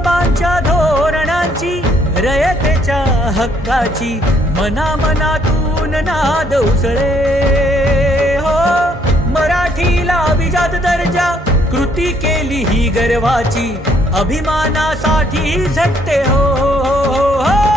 बाबांच्या धोरणांची, रयतेच्या हक्काची मनामनातून नाद उसळे हो. मराठीला अभिजात दर्जा, कृती केली ही गर्वाची, अभिमानासाठी झटते हो, हो, हो.